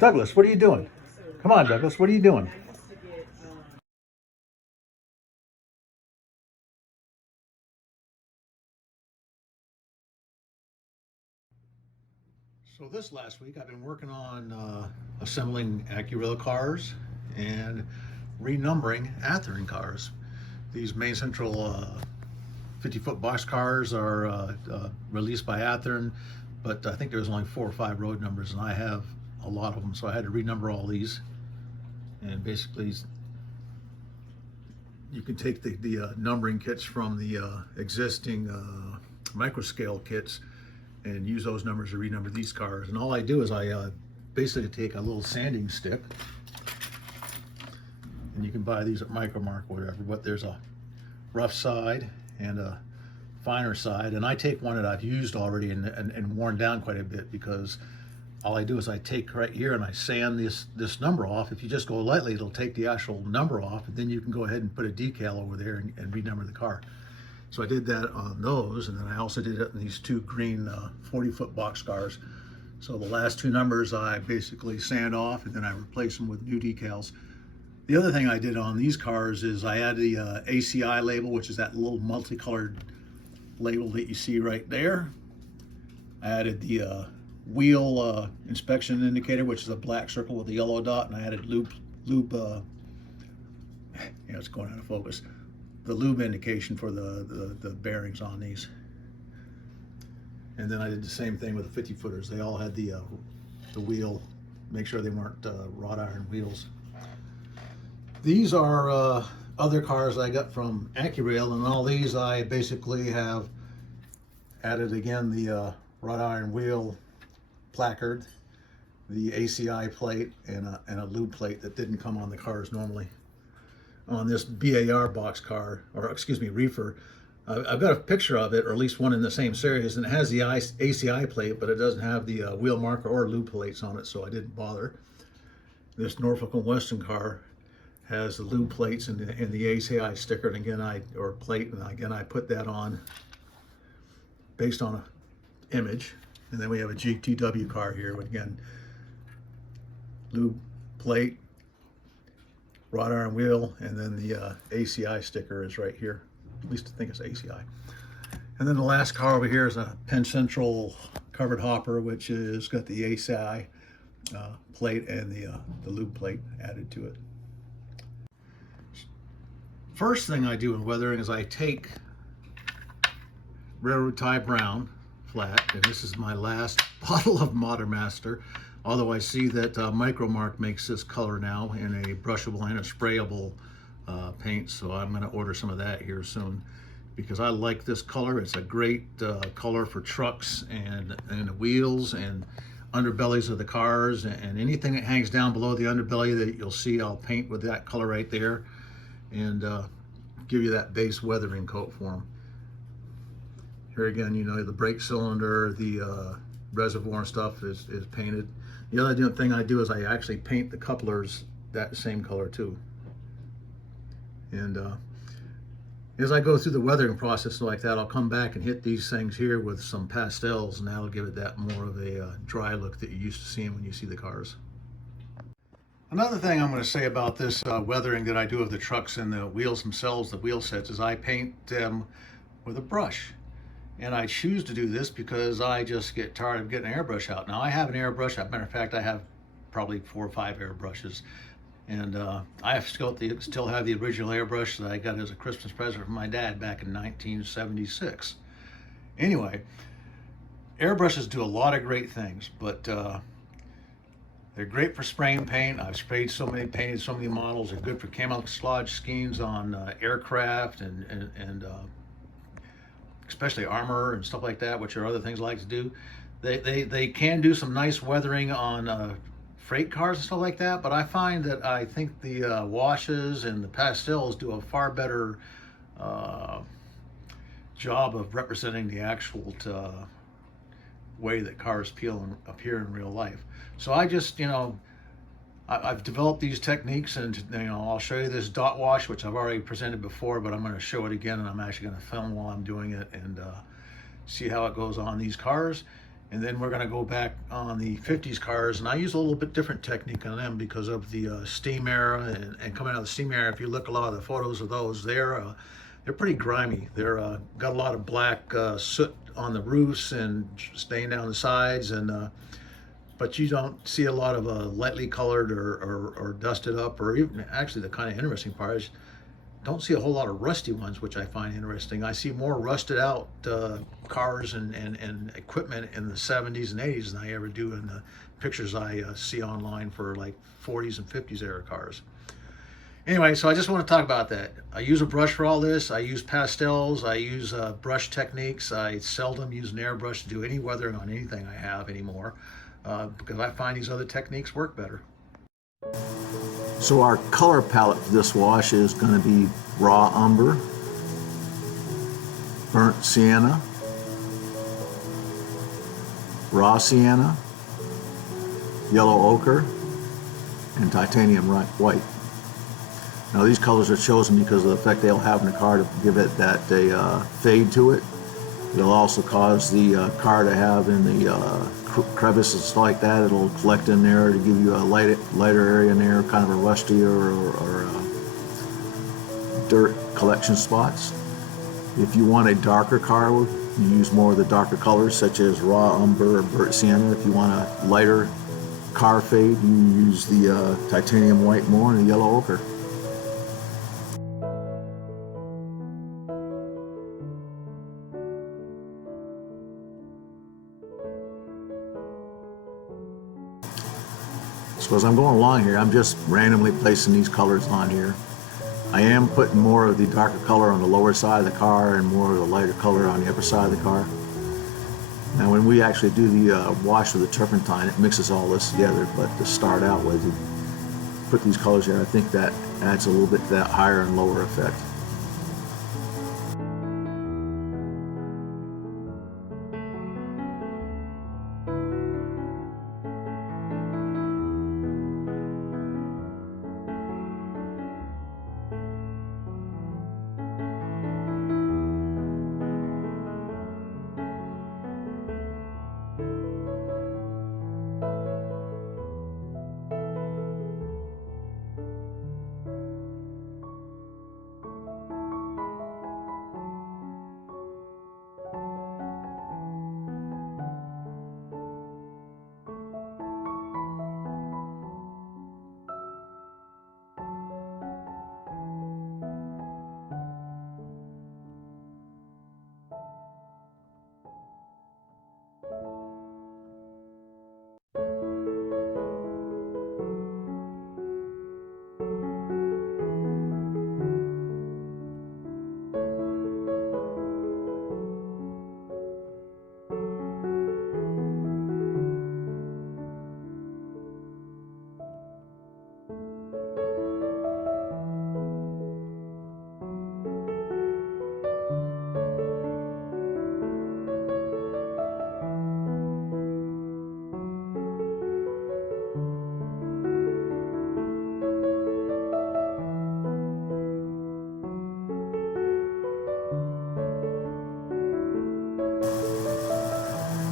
Douglas, what are you doing? Come on, Douglas, what are you doing? So this last week, I've been working on assembling AccuRail cars and renumbering Athearn cars. These Main Central 50-foot box cars are released by Athearn, but I think there's only 4 or 5 road numbers, and I have a lot of them, so I had to renumber all these. And basically, you can take the numbering kits from the existing microscale kits and use those numbers to renumber these cars. And all I do is I basically take a little sanding stick, and you can buy these at Micromark or whatever, but there's a rough side and a finer side, and I take one that I've used already and worn down quite a bit, because all I do is I take right here and I sand this number off. If you just go lightly, it'll take the actual number off, and then you can go ahead and put a decal over there and renumber the car. So I did that on those, and then I also did it in these 2 green 40-foot box cars. So the last 2 numbers I basically sand off, and then I replace them with new decals. The other thing I did on these cars is I added the ACI label, which is that little multicolored label that you see right there. I added the wheel inspection indicator, which is a black circle with a yellow dot, and I added lube it's going out of focus, the lube indication for the bearings on these. And then I did the same thing with the 50 footers. They all had the wheel, make sure they weren't wrought iron wheels. These are other cars I got from AccuRail, and all these I basically have added again the wrought iron wheel placard, the ACI plate, and a lube plate that didn't come on the cars normally. On this BAR box car, or excuse me, reefer, I've got a picture of it, or at least one in the same series, and it has the ACI plate, but it doesn't have the wheel marker or lube plates on it, so I didn't bother. This Norfolk and Weston car has the lube plates and the ACI sticker, and again I put that on based on an image. And then we have a GTW car here with, again, lube plate, wrought iron wheel, and then the ACI sticker is right here. At least I think it's ACI. And then the last car over here is a Penn Central covered hopper, which has got the ACI plate and the lube plate added to it. First thing I do in weathering is I take railroad tie brown flat, and this is my last bottle of Modern Master, although I see that Micromark makes this color now in a brushable and a sprayable paint, so I'm going to order some of that here soon, because I like this color. It's a great color for trucks and wheels and underbellies of the cars, and anything that hangs down below the underbelly that you'll see, I'll paint with that color right there and give you that base weathering coat for them. Here again, you know, the brake cylinder, the reservoir and stuff is painted. The other thing I do is I actually paint the couplers that same color too. And as I go through the weathering process like that, I'll come back and hit these things here with some pastels, and that'll give it that more of a dry look that you're used to seeing when you see the cars. Another thing I'm going to say about this weathering that I do of the trucks and the wheels themselves, the wheel sets, is I paint them with a brush. And I choose to do this because I just get tired of getting an airbrush out. Now I have an airbrush. As a matter of fact, I have probably 4 or 5 airbrushes. And I still have the original airbrush that I got as a Christmas present from my dad back in 1976. Anyway, airbrushes do a lot of great things, but they're great for spraying paint. I've painted so many models. They're good for camouflage schemes on aircraft and especially armor and stuff like that, which are other things I like to do. They can do some nice weathering on freight cars and stuff like that, but I find that I think the washes and the pastels do a far better job of representing the actual way that cars appear in real life. So I just, I've developed these techniques, and I'll show you this dot wash, which I've already presented before, but I'm going to show it again, and I'm actually going to film while I'm doing it and see how it goes on these cars. And then we're going to go back on the 50s cars, and I use a little bit different technique on them because of the steam era, and coming out of the steam era. If you look at a lot of the photos of those, they're pretty grimy. They're got a lot of black soot on the roofs and staying down the sides, and but you don't see a lot of lightly colored or dusted up, or even actually the kind of interesting part is don't see a whole lot of rusty ones, which I find interesting. I see more rusted out cars and equipment in the 70s and 80s than I ever do in the pictures I see online for like 40s and 50s era cars. Anyway, so I just want to talk about that. I use a brush for all this. I use pastels. I use brush techniques. I seldom use an airbrush to do any weathering on anything I have anymore because I find these other techniques work better. So our color palette for this wash is going to be raw umber, burnt sienna, raw sienna, yellow ochre, and titanium white. Now these colors are chosen because of the effect they'll have in the car to give it that fade to it. It'll also cause the car to have in the crevices like that. It'll collect in there to give you a lighter area in there, kind of a rusty or dirt collection spots. If you want a darker car, you use more of the darker colors such as raw umber or burnt sienna. If you want a lighter car fade, you use the titanium white more and the yellow ochre. So as I'm going along here, I'm just randomly placing these colors on here. I am putting more of the darker color on the lower side of the car and more of the lighter color on the upper side of the car. Now when we actually do the wash with the turpentine, it mixes all this together, but to start out with, you put these colors here, I think that adds a little bit to that higher and lower effect.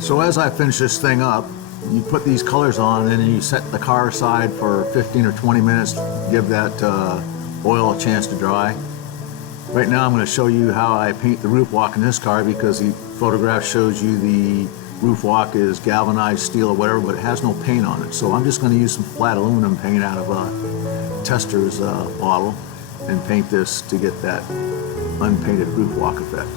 So as I finish this thing up, you put these colors on and then you set the car aside for 15 or 20 minutes, give that oil a chance to dry. Right now I'm going to show you how I paint the roof walk in this car because the photograph shows you the roof walk is galvanized steel or whatever, but it has no paint on it. So I'm just going to use some flat aluminum paint out of a Tester's bottle and paint this to get that unpainted roof walk effect.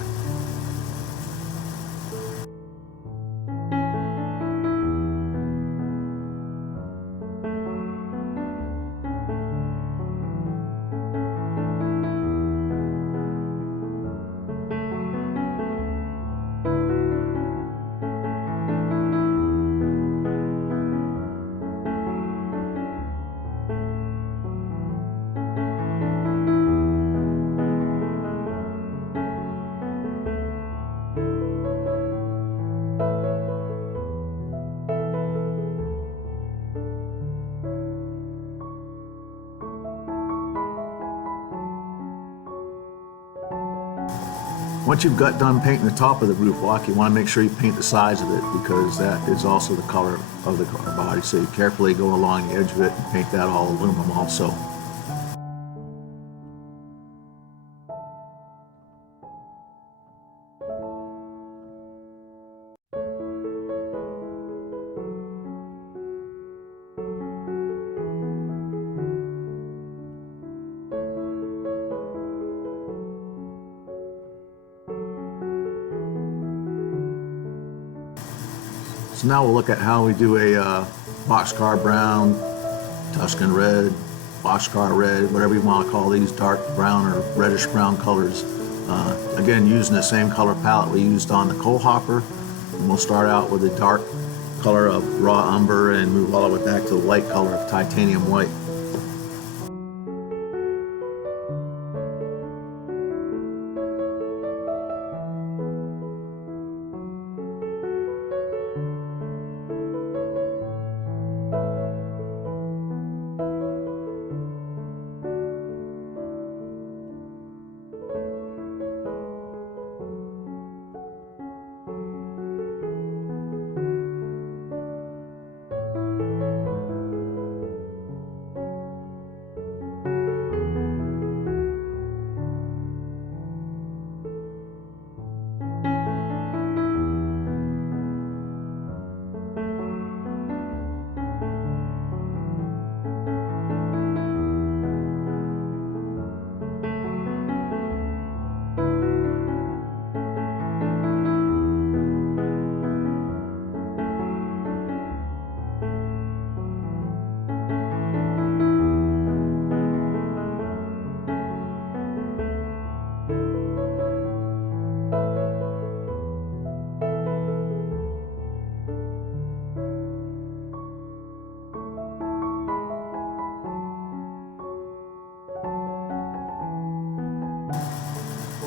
Once you've got done painting the top of the roof block, you want to make sure you paint the sides of it, because that is also the color of the car body. So you carefully go along the edge of it and paint that all aluminum also. So now we'll look at how we do a boxcar brown, Tuscan red, boxcar red, whatever you want to call these dark brown or reddish brown colors. Again, using the same color palette we used on the coal hopper. And we'll start out with a dark color of raw umber and move all the way back to the light color of titanium white.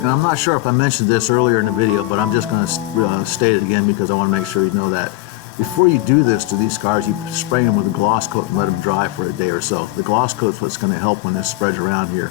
And I'm not sure if I mentioned this earlier in the video, but I'm just going to state it again because I want to make sure you know that. Before you do this to these cars, you spray them with a gloss coat and let them dry for a day or so. The gloss coat's what's going to help when this spreads around here.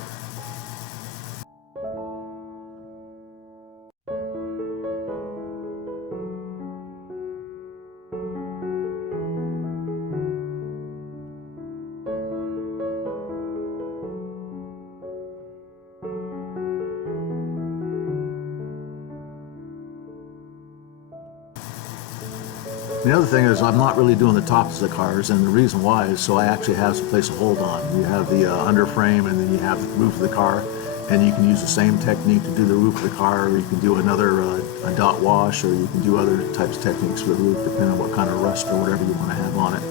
The other thing is I'm not really doing the tops of the cars, and the reason why is so I actually have some place to hold on. You have the underframe, and then you have the roof of the car, and you can use the same technique to do the roof of the car, or you can do another a dot wash, or you can do other types of techniques for the roof depending on what kind of rust or whatever you want to have on it.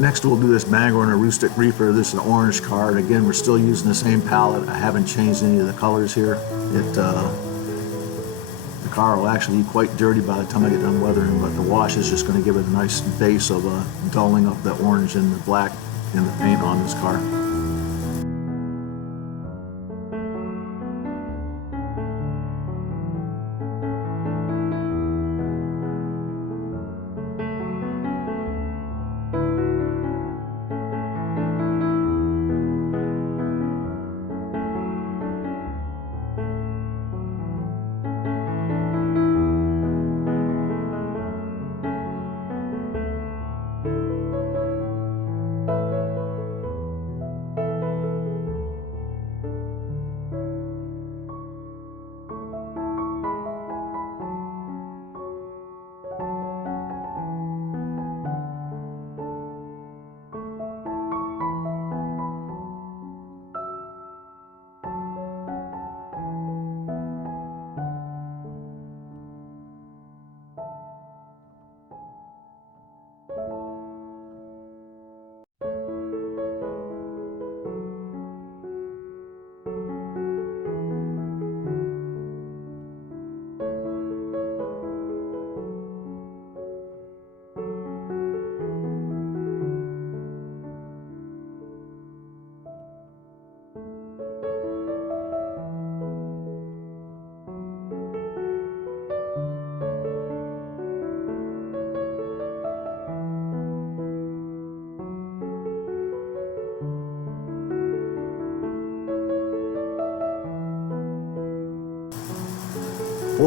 Next we'll do this Bangor and a Rustic Reefer. This is an orange car, and again we're still using the same palette. I haven't changed any of the colors here. The car will actually be quite dirty by the time I get done weathering, but the wash is just going to give it a nice base of dulling of the orange and the black in the paint on this car.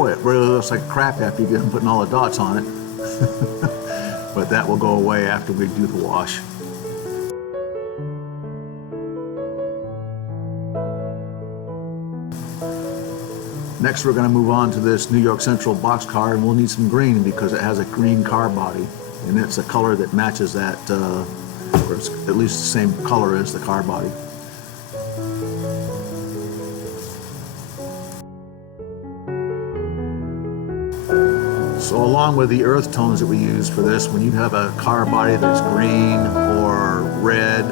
boy, it really looks like crap after you get done putting all the dots on it. But that will go away after we do the wash. Next, we're going to move on to this New York Central boxcar, and we'll need some green because it has a green car body, and it's a color that matches that, or it's at least the same color as the car body. So along with the earth tones that we use for this, when you have a car body that's green or red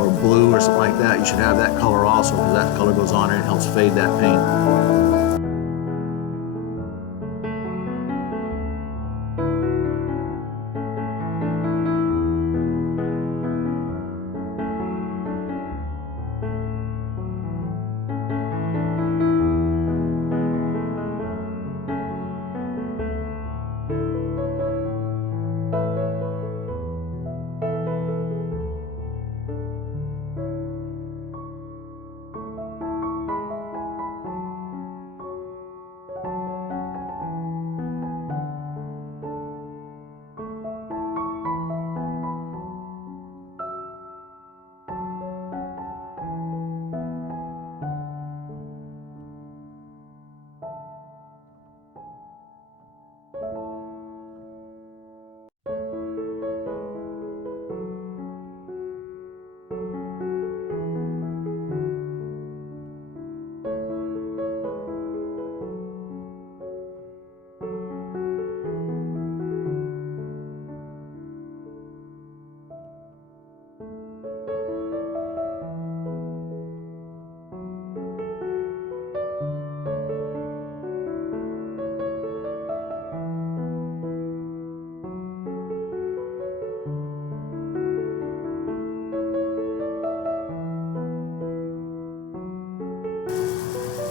or blue or something like that, you should have that color also, because that color goes on and helps fade that paint.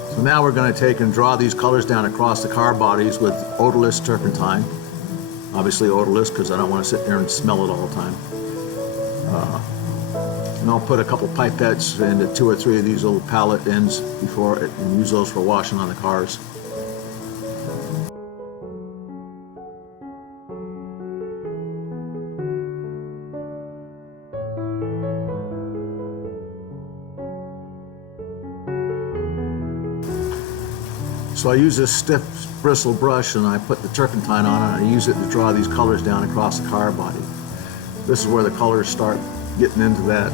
So now we're going to take and draw these colors down across the car bodies with odorless turpentine. Obviously odorless because I don't want to sit there and smell it all the time. And I'll put a couple pipettes into 2 or 3 of these little palette ends before it, and use those for washing on the cars. So I use this stiff bristle brush and I put the turpentine on it and I use it to draw these colors down across the car body. This is where the colors start getting into that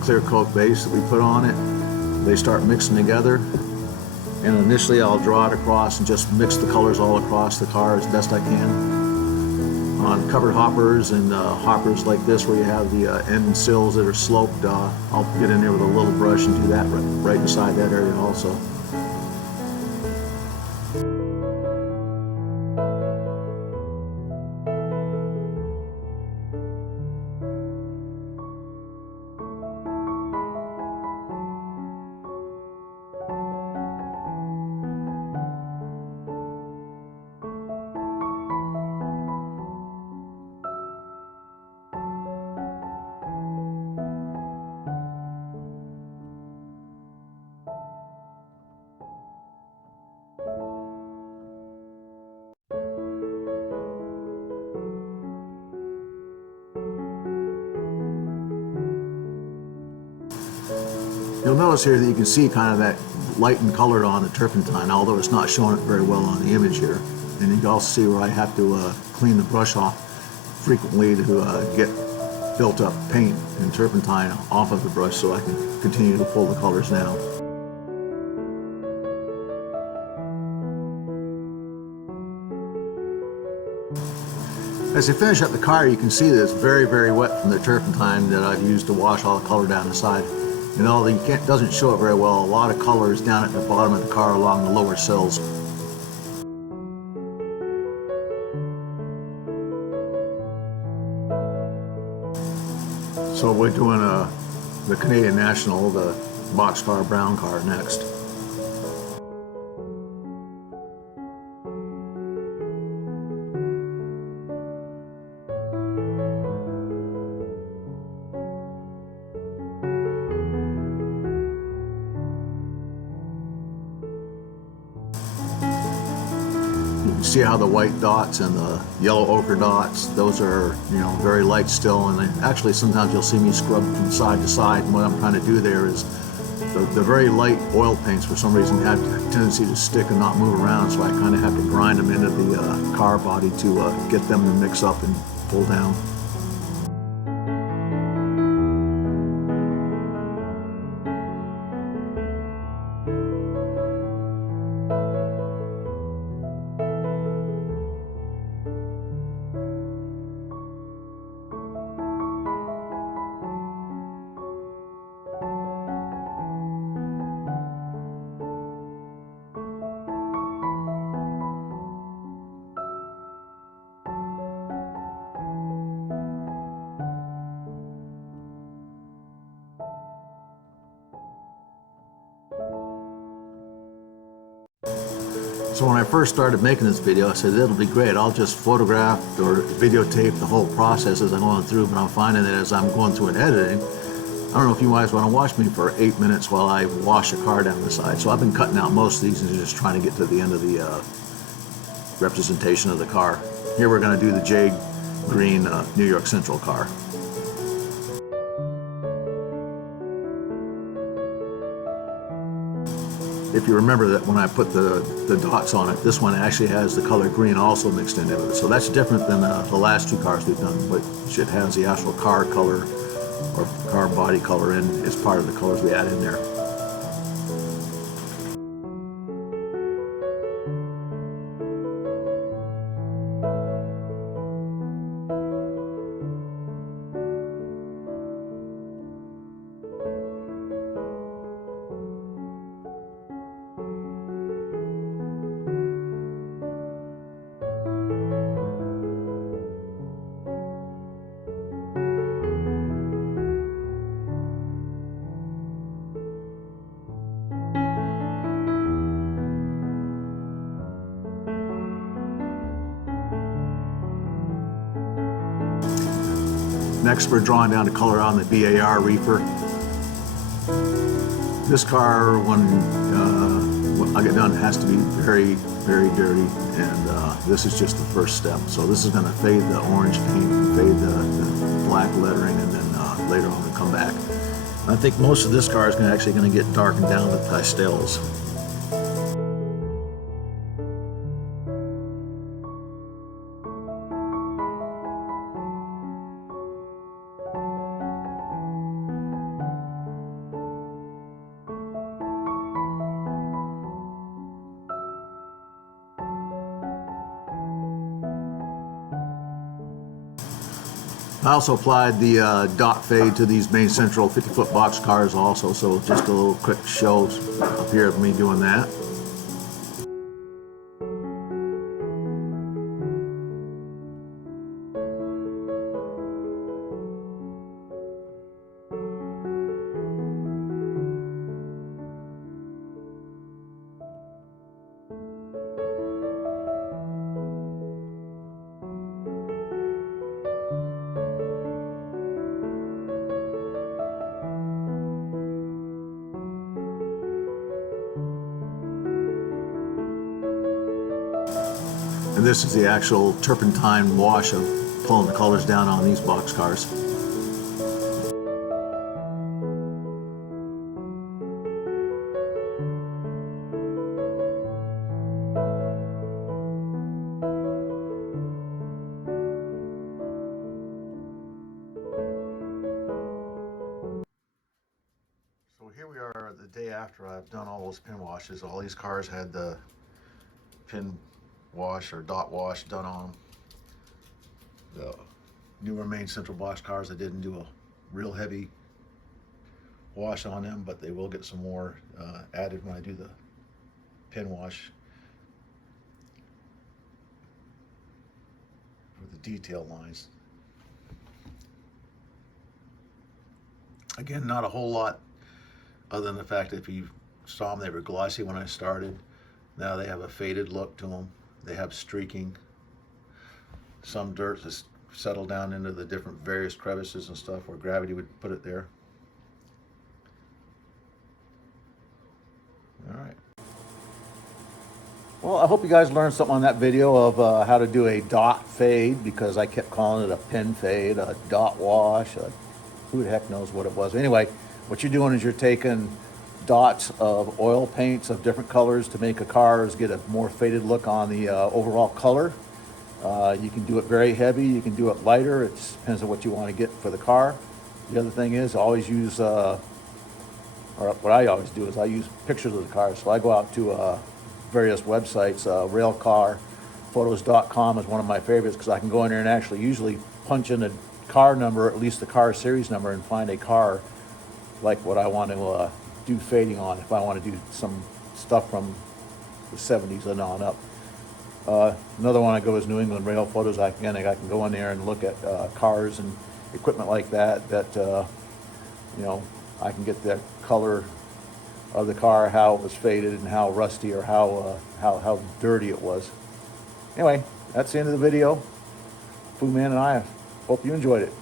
clear coat base that we put on it. They start mixing together, and initially I'll draw it across and just mix the colors all across the car as best I can. On covered hoppers and hoppers like this where you have the end sills that are sloped, I'll get in there with a little brush and do that right inside that area also. You'll notice here that you can see kind of that lightened color on the turpentine, although it's not showing it very well on the image here. And you can also see where I have to clean the brush off frequently to get built up paint and turpentine off of the brush so I can continue to pull the colors down. As I finish up the car, you can see that it's very, very wet from the turpentine that I've used to wash all the color down the side. And although it doesn't show it very well, a lot of color is down at the bottom of the car along the lower sills. So we're doing the Canadian National, the boxcar brown car next. see how the white dots and the yellow ochre dots, those are, you know, very light still, and actually sometimes you'll see me scrub from side to side, and what I'm trying to do there is the very light oil paints for some reason have a tendency to stick and not move around, so I kind of have to grind them into the car body to get them to mix up and pull down. So when I first started making this video, I said, it'll be great. I'll just photograph or videotape the whole process as I'm going through, but I'm finding that as I'm going through and editing, I don't know if you guys want to watch me for 8 minutes while I wash a car down the side. So I've been cutting out most of these and just trying to get to the end of the representation of the car. Here we're going to do the jade green New York Central car. If you remember that when I put the dots on it, this one actually has the color green also mixed into it. So that's different than the last two cars we've done, which it has the actual car color or car body color in as part of the colors we add in there. Next, we're drawing down the color on the BAR Reefer. This car, when I get done, has to be very, very dirty, and this is just the first step. So this is going to fade the orange paint, fade the black lettering, and then later on we'll come back. I think most of this car is actually going to get darkened down with pastels. I also applied the dot fade to these main central 50-foot box cars also, so just a little quick show up here of me doing that. And this is the actual turpentine wash of pulling the colors down on these box cars. So here we are the day after I've done all those pin washes. All these cars had the pin wash or dot wash done on them. The newer main central box cars, I didn't do a real heavy wash on them, but they will get some more added when I do the pin wash for the detail lines. Again, not a whole lot other than the fact that if you saw them, they were glossy when I started. Now they have a faded look to them. They have streaking. Some dirt has settled down into the different various crevices and stuff where gravity would put it there. All right. Well, I hope you guys learned something on that video of how to do a dot fade, because I kept calling it a pin fade, a dot wash, who the heck knows what it was. Anyway, what you're doing is you're taking dots of oil paints of different colors to make a cars get a more faded look on the overall color. You can do it very heavy, you can do it lighter, it just depends on what you want to get for the car. The other thing is always use, or what I always do is I use pictures of the car. So I go out to various websites, railcarphotos.com is one of my favorites, because I can go in there and actually usually punch in a car number, at least the car series number, and find a car like what I want to do fading on, if I want to do some stuff from the 70s and on up. Another one I go is New England Rail Photos. I can go in there and look at cars and equipment like that, you know, I can get the color of the car, how it was faded and how rusty or how dirty it was. Anyway, that's the end of the video. Fu Man and I hope you enjoyed it.